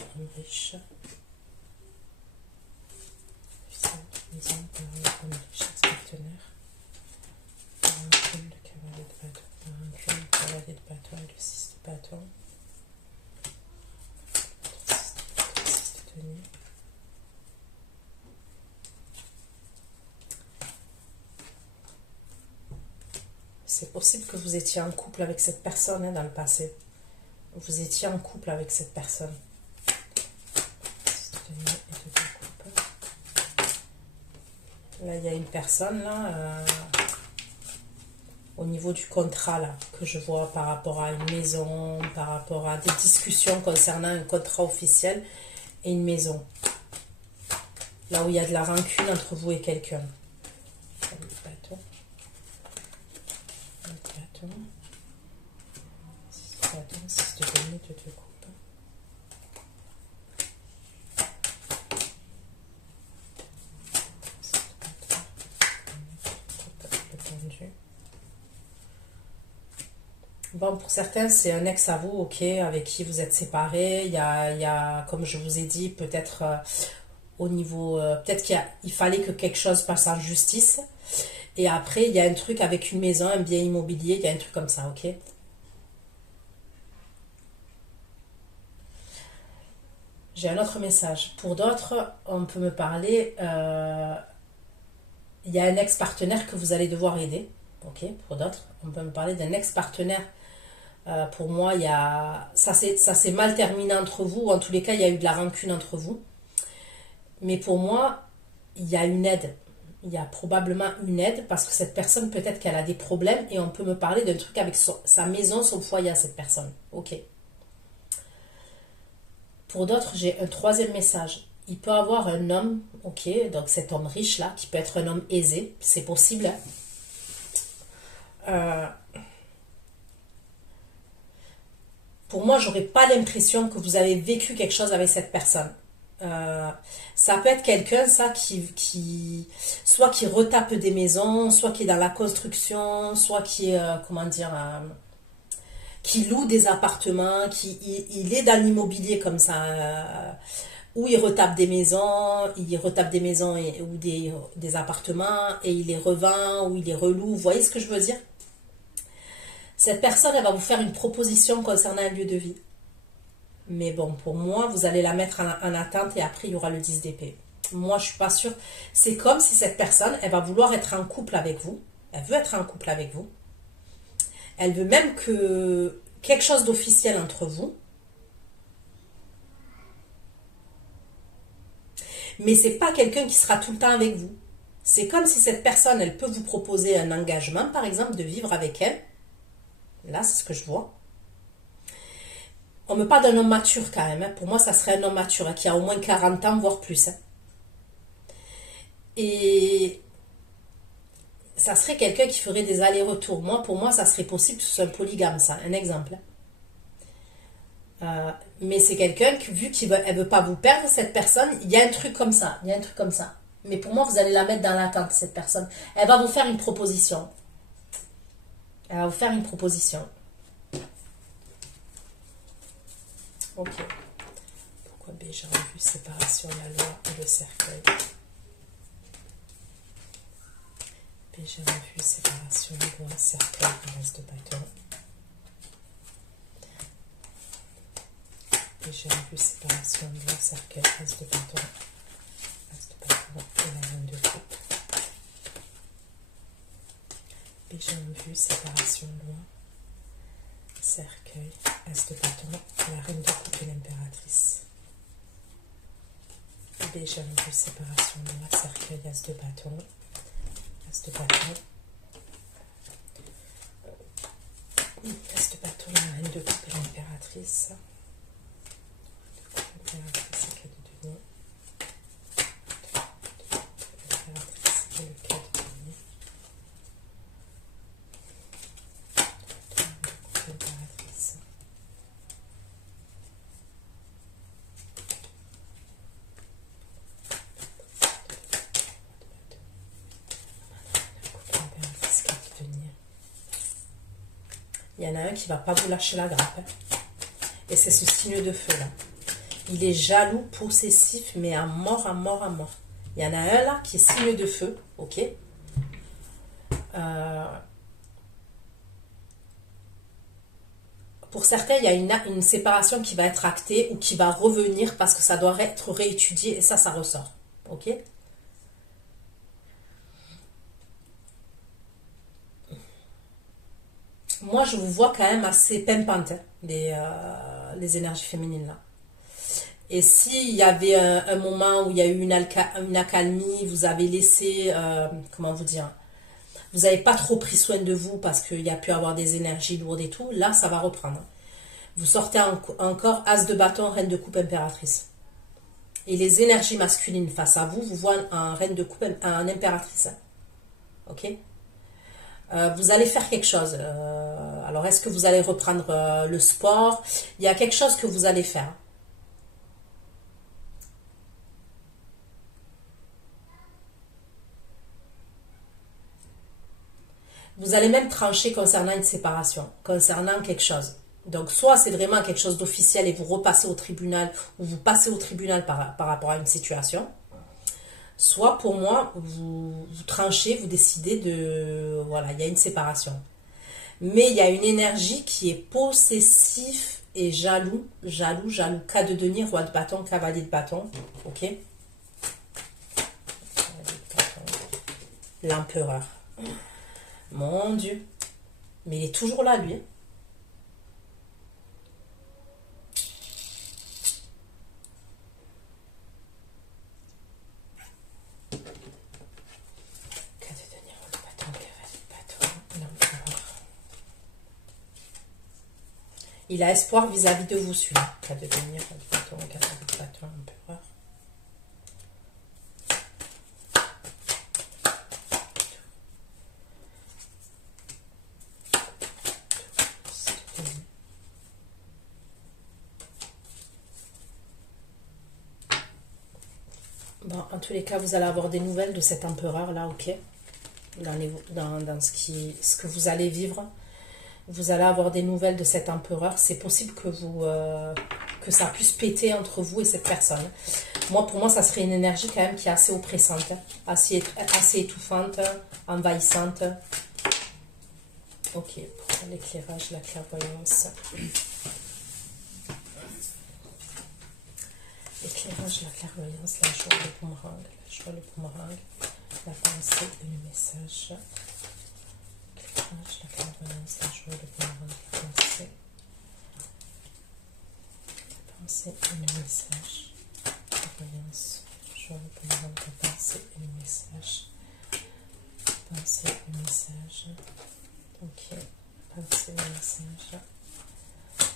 Homme riche. Officiel, maison, parole, homme riche, ex-partenaire. Incul, le cavalier de bâton. Incul, le cavalier de bâton et le 6 de bâton. 6 de tenue. C'est possible que vous étiez en couple avec cette personne hein, dans le passé. Vous étiez en couple avec cette personne. 6 de tenue et de deux coupes. Là, il y a une personne là, au niveau du contrat là, que je vois par rapport à une maison, par rapport à des discussions concernant un contrat officiel et une maison. Là où il y a de la rancune entre vous et quelqu'un. Bâton. Bâton. 6 de bâton, 6 de denier, de deux coupes. Bon, pour certains, c'est un ex à vous, ok, avec qui vous êtes séparés. Il y a, comme je vous ai dit, peut-être au niveau... peut-être il fallait que quelque chose passe en justice. Et après, il y a un truc avec une maison, un bien immobilier, il y a un truc comme ça, ok? J'ai un autre message. Pour d'autres, on peut me parler... il y a un ex-partenaire que vous allez devoir aider, ok? Pour d'autres, on peut me parler d'un ex-partenaire. Pour moi, ça s'est mal terminé entre vous, ou en tous les cas, il y a eu de la rancune entre vous. Mais pour moi, il y a une aide. Il y a probablement une aide parce que cette personne, peut-être qu'elle a des problèmes et on peut me parler d'un truc avec sa maison, son foyer à cette personne. Ok. Pour d'autres, j'ai un troisième message. Il peut avoir un homme, ok, donc cet homme riche là, qui peut être un homme aisé, c'est possible. Hein. Pour moi, j'aurais pas l'impression que vous avez vécu quelque chose avec cette personne. Ça peut être quelqu'un, ça, soit qui retape des maisons, soit qui est dans la construction, soit qui est, comment dire, qui loue des appartements, il est dans l'immobilier comme ça, où il retape des maisons, ou des appartements, et il les revend, ou il les reloue. Vous voyez ce que je veux dire? Cette personne, elle va vous faire une proposition concernant un lieu de vie. Mais bon, pour moi, vous allez la mettre en attente et après, il y aura le 10 d'épée. Moi, je suis pas sûre. C'est comme si cette personne, elle va vouloir être en couple avec vous. Elle veut être en couple avec vous. Elle veut même que quelque chose d'officiel entre vous. Mais c'est pas quelqu'un qui sera tout le temps avec vous. C'est comme si cette personne, elle peut vous proposer un engagement, par exemple, de vivre avec elle. Là, c'est ce que je vois. On me parle d'un homme mature quand même. Hein. Pour moi, ça serait un homme mature hein, qui a au moins 40 ans, voire plus. Hein. Et ça serait quelqu'un qui ferait des allers-retours. Pour moi, ça serait possible que ce soit un polygame, ça. Un exemple. Hein. Mais c'est quelqu'un que, vu qu'elle veut pas vous perdre, cette personne, il y a un truc comme ça. Il y a un truc comme ça. Mais pour moi, vous allez la mettre dans l'attente, cette personne. Elle va vous faire une proposition. Elle va vous faire une proposition. Ok. Pourquoi B, j'ai revu séparation, la loi et le cercueil. B, j'ai revu séparation, loi, cercueil, reste de bâton. Et j'ai revu séparation, loi, cercueil, reste de bâton. Reste de bâton et la reine de coupe. B, j'ai revu séparation, loi, cercueil, as de bâton, la reine de coupe et l'impératrice. B, j'ai revu séparation, loi, cercueil, as de bâton, as de bâton, la reine de coupe et l'impératrice. L'impératrice et 4 de denier. L'impératrice et le 4 de denier. L'impératrice. Il y en a un qui ne va pas vous lâcher la grappe. Hein. Et c'est ce signe de feu là. Il est jaloux, possessif, mais à mort, à mort, à mort. Il y en a un là qui est signe de feu. Ok. Pour certains, il y a une séparation qui va être actée ou qui va revenir parce que ça doit être réétudié et ça ressort. Ok. Moi, je vous vois quand même assez pimpante, hein, les énergies féminines là. Et s'il y avait un moment où il y a eu une accalmie, vous avez laissé, comment vous dire, vous n'avez pas trop pris soin de vous parce qu'il y a pu avoir des énergies lourdes et tout, là, ça va reprendre. Vous sortez encore as de bâton, reine de coupe, impératrice. Et les énergies masculines face à vous, vous voient en reine de coupe, en impératrice. Ok. Vous allez faire quelque chose. Alors, est-ce que vous allez reprendre le sport? Il y a quelque chose que vous allez faire. Vous allez même trancher concernant une séparation, concernant quelque chose. Donc, soit c'est vraiment quelque chose d'officiel et vous repassez au tribunal ou vous passez au tribunal par rapport à une situation. Soit pour moi, vous tranchez, vous décidez de... Voilà, il y a une séparation. Mais il y a une énergie qui est possessif et jaloux. Jaloux. Cas de denier, roi de bâton, cavalier de bâton. Ok. L'empereur. Mon Dieu. Mais il est toujours là, lui. Il a espoir vis-à-vis de vous, celui-là. Cas de denier, roi de bâton, cavalier de bâton, empereur. Bon, en tous les cas, vous allez avoir des nouvelles de cet empereur-là, ok? Dans ce que vous allez vivre. Vous allez avoir des nouvelles de cet empereur. C'est possible que ça puisse péter entre vous et cette personne. Pour moi, ça serait une énergie quand même qui est assez oppressante, assez étouffante, envahissante. Ok, pour l'éclairage, la clairvoyance. L'éclairage, la clairvoyance, la joie, le boomerang, la pensée et le message. L'éclairage, la clairvoyance, la joie, le boomerang, la pensée. La pensée et le message. La clairvoyance, la joie, le boomerang, la pensée et le message. La pensée et le message. Ok, pensée et le message.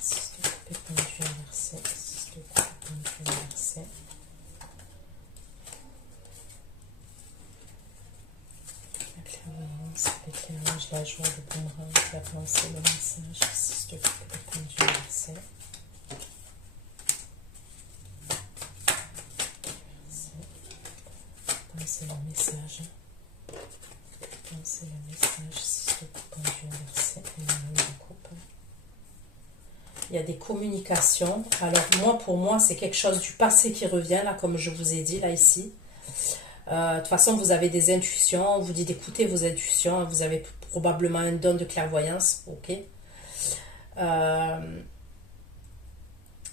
C'est le coupé pendu inversé. C'est le coupé pendu inversé. La clairvoyance, l'éclairage, la joie, le boomerang, la pensée, le message. C'est le coupé pendu inversé. message. C'est le message. 6 de coupe pendu inversé. Il y a des communications. Alors moi, pour moi, c'est quelque chose du passé qui revient, là, comme je vous ai dit, là, ici. De toute façon, vous avez des intuitions. On vous dit d'écouter vos intuitions. Vous avez probablement un don de clairvoyance. Ok.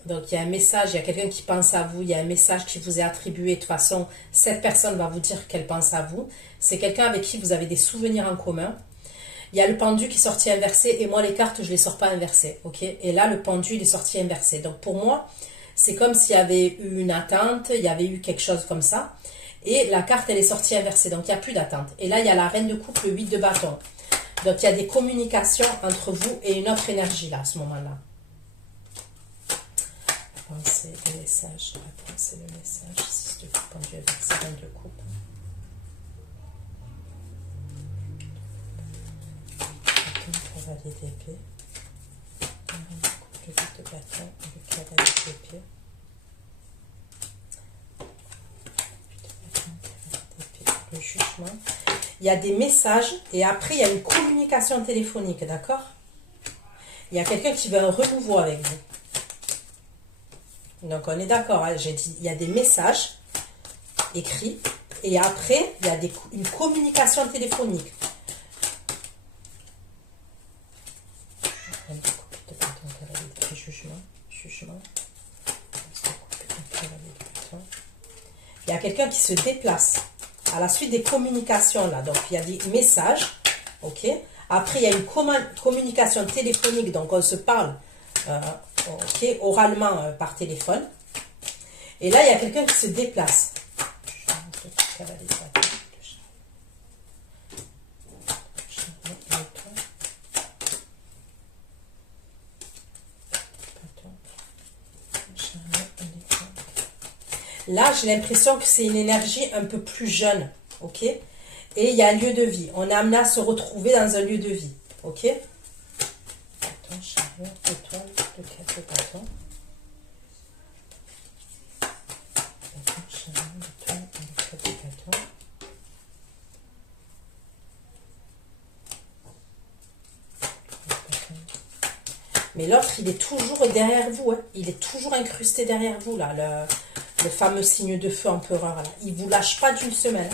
Donc, il y a un message. Il y a quelqu'un qui pense à vous. Il y a un message qui vous est attribué. De toute façon, cette personne va vous dire qu'elle pense à vous. C'est quelqu'un avec qui vous avez des souvenirs en commun. Il y a le pendu qui est sorti inversé. Et moi, les cartes, je ne les sors pas inversées. Ok. Et là, le pendu, il est sorti inversé. Donc, pour moi, c'est comme s'il y avait eu une attente. Il y avait eu quelque chose comme ça. Et la carte, elle est sortie inversée, donc il n'y a plus d'attente. Et là, il y a la reine de coupe, le 8 de bâton. Donc, il y a des communications entre vous et une autre énergie, là, à ce moment-là. La pensée, le message, la pensée, le message, 6 de coupe, pendu inversé, reine de coupe. Le cavalier d'épée. La reine de coupe, le 8 de bâton, le cavalier d'épée. Le jugement. Il y a des messages et après il y a une communication téléphonique, d'accord? Il y a quelqu'un qui veut un renouveau avec vous. Donc on est d'accord, hein, j'ai dit, il y a des messages écrits et après il y a une communication téléphonique. Jugement. Il y a quelqu'un qui se déplace à la suite des communications là, donc il y a des messages, ok. Après il y a une communication téléphonique, donc on se parle, ok, oralement par téléphone. Et là il y a quelqu'un qui se déplace. Là, j'ai l'impression que c'est une énergie un peu plus jeune, ok? Et il y a un lieu de vie. On est amené à se retrouver dans un lieu de vie, ok? Bâton, chariot, étoile, le 4 de bâton. Bâton, chariot, étoile, le 4 de bâton. Mais l'autre, il est toujours derrière vous, hein? Il est toujours incrusté derrière vous, là, le fameux signe de feu empereur, là. Il ne vous lâche pas d'une semaine.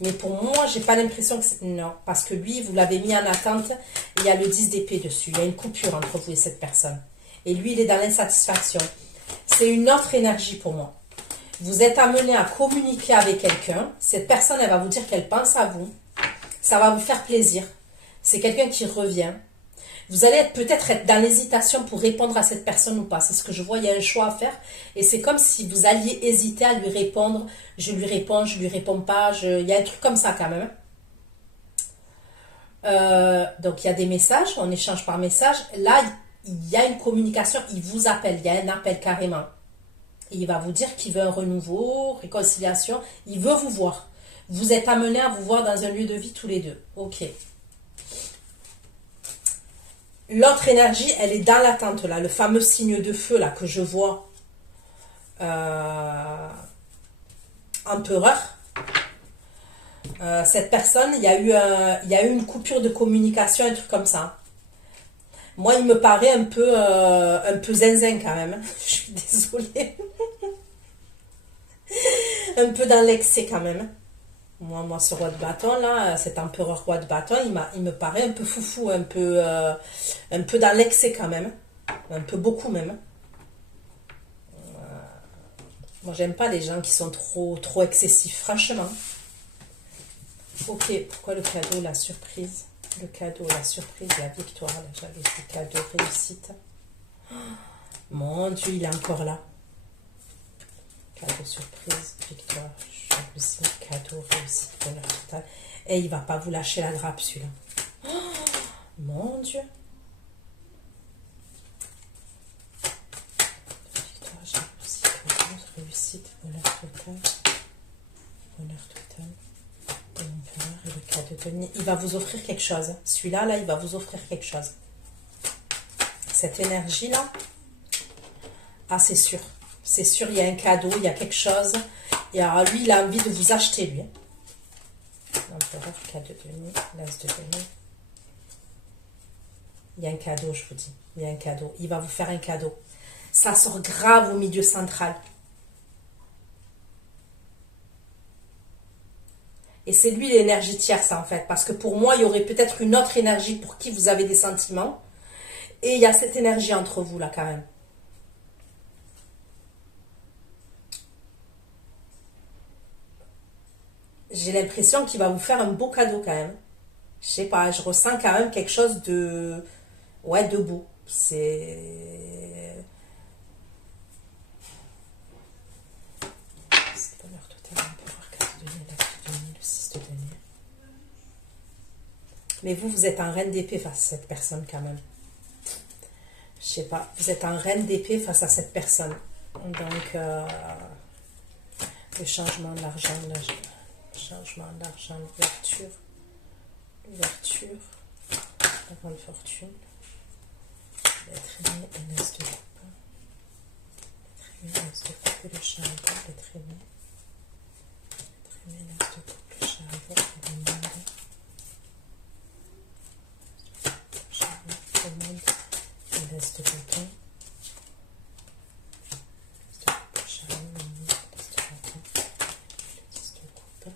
Mais pour moi, j'ai pas l'impression que c'est... Non, parce que lui, vous l'avez mis en attente. Il y a le 10 d'épée dessus. Il y a une coupure entre vous et cette personne. Et lui, il est dans l'insatisfaction. C'est une autre énergie pour moi. Vous êtes amené à communiquer avec quelqu'un. Cette personne, elle va vous dire qu'elle pense à vous. Ça va vous faire plaisir. C'est quelqu'un qui revient. Vous allez peut-être être dans l'hésitation pour répondre à cette personne ou pas. C'est ce que je vois, il y a un choix à faire. Et c'est comme si vous alliez hésiter à lui répondre. Je lui réponds, je lui réponds pas. Il y a un truc comme ça quand même. Donc il y a des messages, on échange par message. Là, il y a une communication, il vous appelle, il y a un appel carrément. Et il va vous dire qu'il veut un renouveau, réconciliation. Il veut vous voir. Vous êtes amenés à vous voir dans un lieu de vie tous les deux. Ok. L'autre énergie, elle est dans l'attente, là. Le fameux signe de feu, là, que je vois. Empereur. Cette personne, il y a eu une coupure de communication, un truc comme ça. Moi, il me paraît un peu zinzin, quand même. Je suis désolée. Un peu dans l'excès, quand même. Moi, ce roi de bâton, là, cet empereur roi de bâton, il me paraît un peu foufou, un peu dans l'excès quand même. Un peu beaucoup même. Moi, j'aime pas les gens qui sont trop excessifs, franchement. Ok, pourquoi le cadeau, la surprise? Le cadeau, la surprise, la victoire. Là, j'avais dit cadeau, réussite. Oh, mon Dieu, il est encore là. Cadeau, surprise, victoire. Jalousie, cadeau, réussite, bonheur total. Et il va pas vous lâcher la grappe, celui-là. Oh, mon Dieu. Victoire, jalousie, cadeau, réussite, bonheur total. Bonheur total. Et l'empereur et le cadeau de denier. Il va vous offrir quelque chose. Celui-là, là, il va vous offrir quelque chose. Cette énergie-là, ah, c'est sûr. C'est sûr, il y a un cadeau, il y a quelque chose. Et alors, lui, il a envie de vous acheter, lui. Empereur, 4 de denier, l'as de denier. Il y a un cadeau, je vous dis. Il y a un cadeau. Il va vous faire un cadeau. Ça sort grave au milieu central. Et c'est lui l'énergie tierce, en fait. Parce que pour moi, il y aurait peut-être une autre énergie pour qui vous avez des sentiments. Et il y a cette énergie entre vous, là, quand même. J'ai l'impression qu'il va vous faire un beau cadeau, quand même. Je sais pas, je ressens quand même quelque chose de... Ouais, de beau. C'est... Bonheur total, empereur, 4 de denier, l'as de denier, le 6 de denier. Mais vous êtes un reine d'épée face à cette personne, quand même. Je sais pas, vous êtes un reine d'épée face à cette personne. Donc, le changement de l'argent, l'ouverture, la grande fortune, l'être aimé et l'as de coupe. L'être aimé, l'as de coupe et le chariot, l'être aimé, l'as de coupe, le chariot et le monde. Le chariot, le monde et l'as de bâton. Le chariot, le monde, l'as de bâton, le 10 de coupe.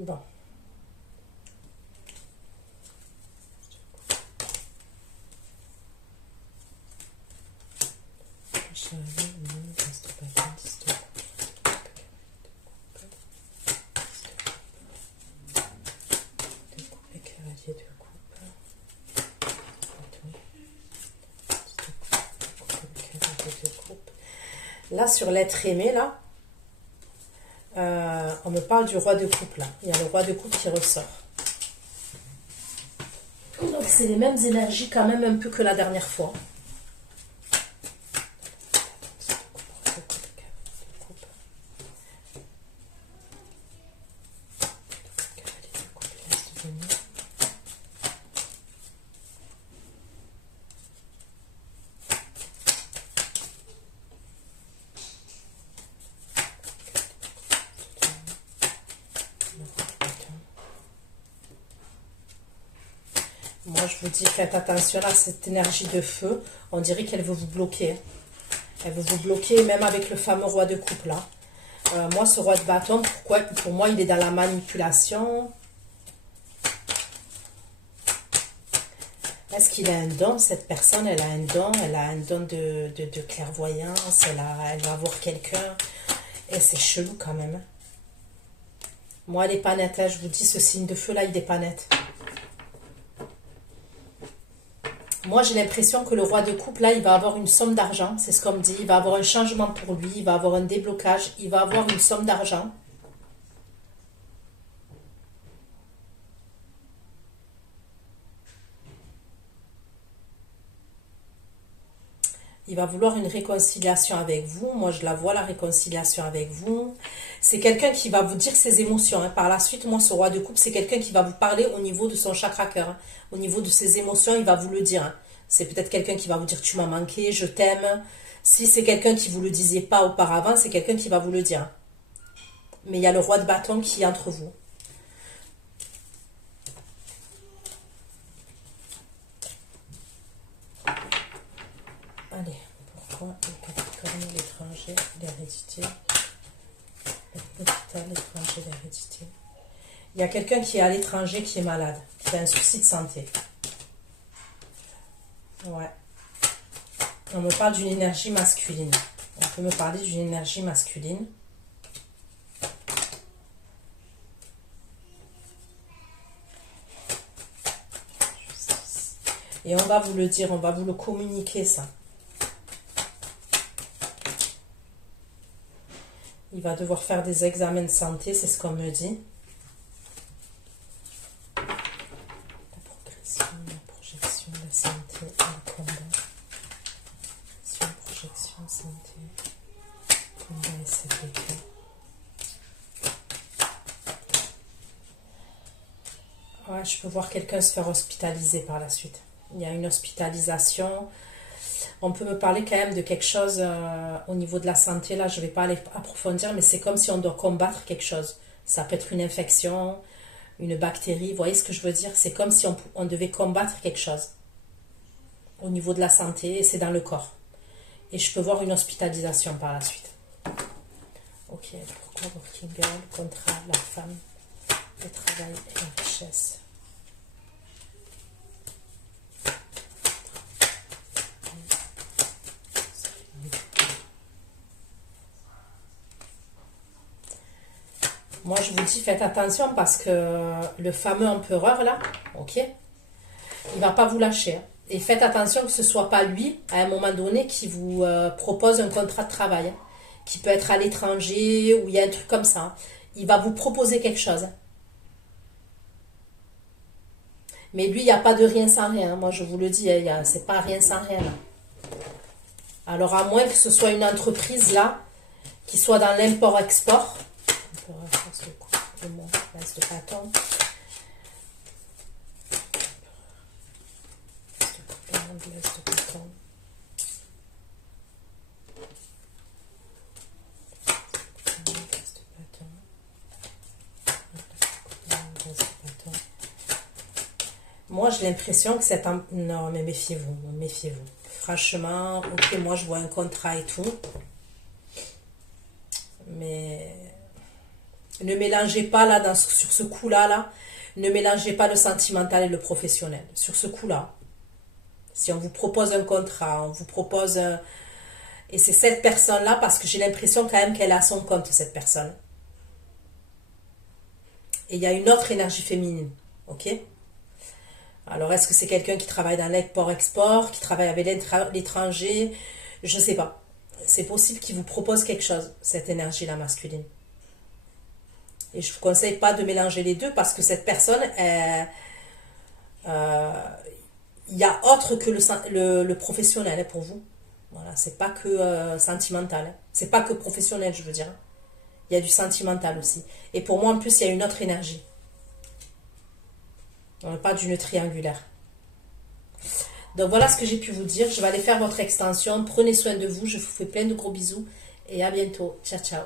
Bon. Là, sur l'être aimé, là, on me parle du roi de coupe, là. Il y a le roi de coupe qui ressort. Donc, c'est les mêmes énergies quand même un peu que la dernière fois. Moi, je vous dis, faites attention à cette énergie de feu. On dirait qu'elle veut vous bloquer. Elle veut vous bloquer, même avec le fameux roi de coupe, là. Moi, ce roi de bâton, pourquoi? Pour moi, il est dans la manipulation. Est-ce qu'il a un don, cette personne? Elle a un don de clairvoyance. Elle va voir quelqu'un. Et c'est chelou, quand même. Moi, elle n'est pas nette. Je vous dis, ce signe de feu, là, il n'est pas net. Moi, j'ai l'impression que le roi de coupe, là, il va avoir une somme d'argent. C'est ce qu'on me dit. Il va avoir un changement pour lui. Il va avoir un déblocage. Il va avoir une somme d'argent. Il va vouloir une réconciliation avec vous. Moi, je la vois, la réconciliation avec vous. C'est quelqu'un qui va vous dire ses émotions. Hein. Par la suite, moi, ce roi de coupe, c'est quelqu'un qui va vous parler au niveau de son chakra cœur. Hein. Au niveau de ses émotions, il va vous le dire. Hein. C'est peut-être quelqu'un qui va vous dire « tu m'as manqué, je t'aime ». Si c'est quelqu'un qui ne vous le disait pas auparavant, c'est quelqu'un qui va vous le dire. Mais il y a le roi de bâton qui est entre vous. Allez, pourquoi le Capricorne, l'étranger, l'hérédité, l'hôpital, l'étranger, l'hérédité. Il y a quelqu'un qui est à l'étranger qui est malade, qui a un souci de santé. Ouais. On me parle d'une énergie masculine. On peut me parler d'une énergie masculine. Et on va vous le dire, on va vous le communiquer, ça. Il va devoir faire des examens de santé, c'est ce qu'on me dit. La progression, la projection, la santé, le combat. Projection, santé, combat et sécurité. Ouais, je peux voir quelqu'un se faire hospitaliser par la suite. Il y a une hospitalisation. On peut me parler quand même de quelque chose au niveau de la santé. Là, je ne vais pas aller approfondir, mais c'est comme si on doit combattre quelque chose. Ça peut être une infection, une bactérie. Vous voyez ce que je veux dire? C'est comme si on devait combattre quelque chose au niveau de la santé, et c'est dans le corps. Et je peux voir une hospitalisation par la suite. Ok, pourquoi Working Girl, contrat, la femme, le travail et la richesse. Moi, je vous dis, faites attention parce que le fameux empereur, là, ok, il va pas vous lâcher. Hein. Et faites attention que ce soit pas lui, à un moment donné, qui vous propose un contrat de travail, hein, qui peut être à l'étranger, ou il y a un truc comme ça. Hein. Il va vous proposer quelque chose. Hein. Mais lui, il n'y a pas de rien sans rien. Hein. Moi, je vous le dis, hein, c'est pas rien sans rien. Là. Alors, à moins que ce soit une entreprise, là, qui soit dans l'import-export. L'as de bâton. Moi, j'ai l'impression que c'est un... Non, mais méfiez-vous, méfiez-vous. Franchement, ok, moi, je vois un contrat et tout. Mais... Ne mélangez pas, là, sur ce coup-là, là, ne mélangez pas le sentimental et le professionnel. Sur ce coup-là, si on vous propose un contrat, on vous propose... Et c'est cette personne-là, parce que j'ai l'impression quand même qu'elle a son compte, cette personne. Et il y a une autre énergie féminine, ok? Alors, est-ce que c'est quelqu'un qui travaille dans l'import-export, qui travaille avec l'étranger? Je ne sais pas. C'est possible qu'il vous propose quelque chose, cette énergie-là masculine. Et je ne vous conseille pas de mélanger les deux parce que cette personne, il y a autre que le professionnel hein, pour vous. Voilà, c'est pas que sentimental. Hein. C'est pas que professionnel, je veux dire. Il y a du sentimental aussi. Et pour moi, en plus, il y a une autre énergie. Pas d'une triangulaire. Donc voilà ce que j'ai pu vous dire. Je vais aller faire votre extension. Prenez soin de vous. Je vous fais plein de gros bisous. Et à bientôt. Ciao, ciao.